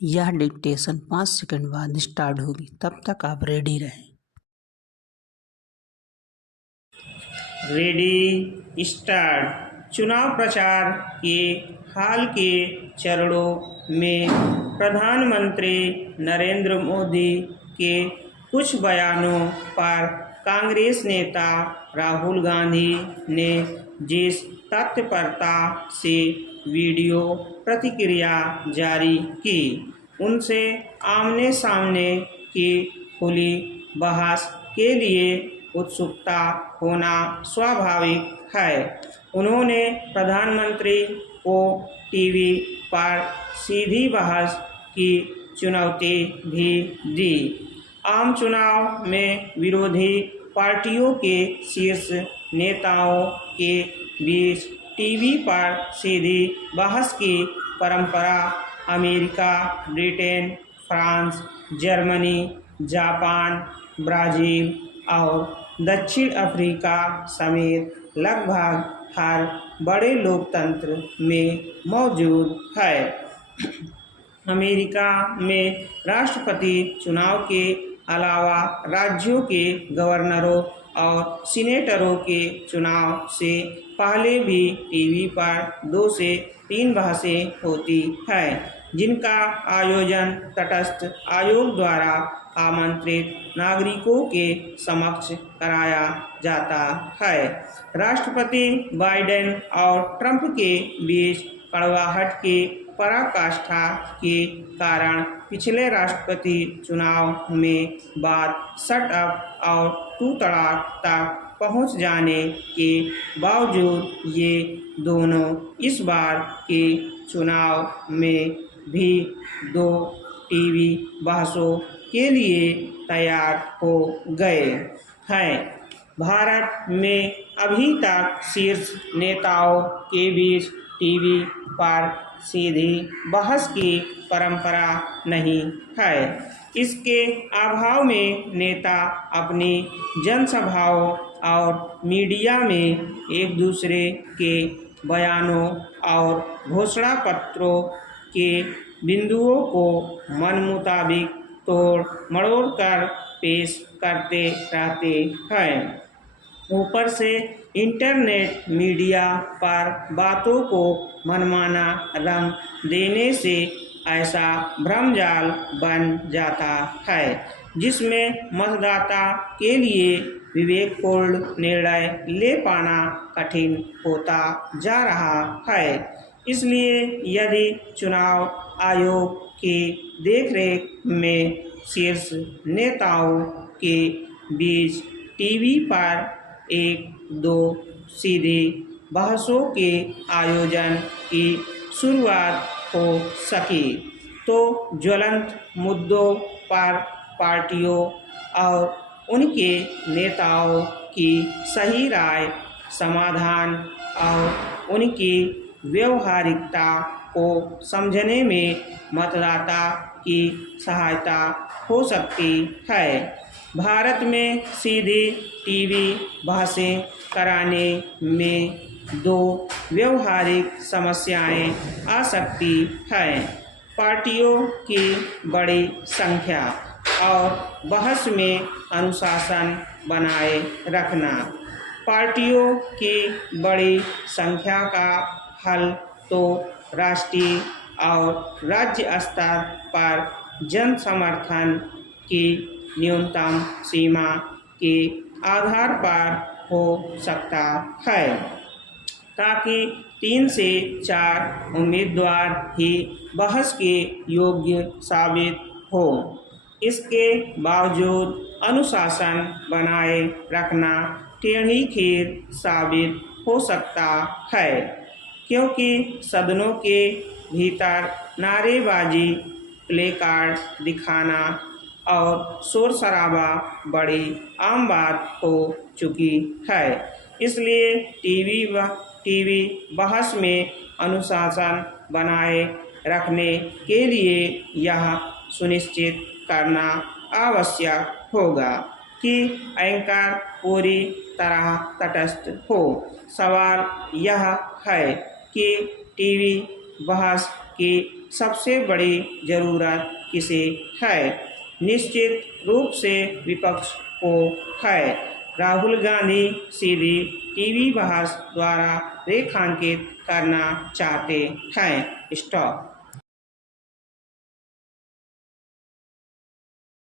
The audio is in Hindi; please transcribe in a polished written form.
यह डिक्टेशन 5 सेकंड बाद स्टार्ट होगी, तब तक आप रेडी रहें। Ready start. चुनाव प्रचार के हाल के चरणों में प्रधानमंत्री नरेंद्र मोदी के कुछ बयानों पर कांग्रेस नेता राहुल गांधी ने जिस तत्परता से वीडियो प्रतिक्रिया जारी की, उनसे आमने सामने की खुली बहस के लिए उत्सुकता होना स्वाभाविक है। उन्होंने प्रधानमंत्री को टीवी पर सीधी बहस की चुनौती भी दी। आम चुनाव में विरोधी पार्टियों के शीर्ष नेताओं के बीच टीवी पर सीधी बहस की परंपरा America, Britain, France, Germany, Japan, Brazil और दक्षिण अफ्रीका समेत लगभग हर बड़े लोकतंत्र में मौजूद है। अमेरिका में राष्ट्रपति चुनाव के अलावा राज्यों के गवर्नरों और सीनेटरों के चुनाव से पहले भी टीवी पर 2 से 3 बहसें होती हैं, जिनका आयोजन तटस्थ आयोग द्वारा आमंत्रित नागरिकों के समक्ष कराया जाता है। राष्ट्रपति बाइडेन और ट्रंप के बीच कड़वाहट की पराकाष्ठा के कारण पिछले राष्ट्रपति चुनाव में बात शट अप और तू तड़ाक तक पहुंच जाने के बावजूद ये दोनों इस बार के चुनाव में भी 2 टीवी बहसों के लिए तैयार हो गए हैं। भारत में अभी तक शीर्ष नेताओं के बीच टीवी पर सीधी बहस की परंपरा नहीं है। इसके अभाव में नेता अपनी जनसभाओं और मीडिया में एक दूसरे के बयानों और घोषणा पत्रों के बिंदुओं को मन मुताबिक तोड़ मड़ोड़ कर पेश करते रहते हैं। ऊपर से इंटरनेट मीडिया पर बातों को मनमाना रंग देने से ऐसा भ्रमजाल बन जाता है, जिसमें मतदाता के लिए विवेकपूर्ण निर्णय ले पाना कठिन होता जा रहा है। इसलिए यदि चुनाव आयोग की देखरेख में शीर्ष नेताओं के बीच टीवी पर 1-2 सीधी बहसों के आयोजन की शुरुआत हो सकी, तो ज्वलंत मुद्दों पर पार्टियों और उनके नेताओं की सही राय, समाधान और उनकी व्यवहारिकता को समझने में मतदाता की सहायता हो सकती है। भारत में सीधी टीवी बहसें कराने में 2 व्यवहारिक समस्याएं आ सकती हैं: पार्टियों की बड़ी संख्या और बहस में अनुशासन बनाए रखना। पार्टियों की बड़ी संख्या का हल तो राष्ट्रीय और राज्य स्तर पर जन समर्थन की न्यूनतम सीमा के आधार पर हो सकता है, ताकि 3 से 4 उम्मीदवार ही बहस के योग्य साबित हो। इसके बावजूद अनुशासन बनाए रखना टेढ़ी खीर साबित हो सकता है, क्योंकि सदनों के भीतर नारेबाजी, प्लेकार्ड दिखाना और शोर शराबा बड़ी आम बात हो चुकी है। इसलिए टीवी बहस में अनुशासन बनाए रखने के लिए यह सुनिश्चित करना आवश्यक होगा कि एंकर पूरी तरह तटस्थ हो। सवाल यह है कि टीवी बहस की सबसे बड़ी जरूरत किसे है? निश्चित रूप से विपक्ष को है। राहुल गांधी सीधी टीवी बहस द्वारा रेखांकित करना चाहते हैं। स्टॉप।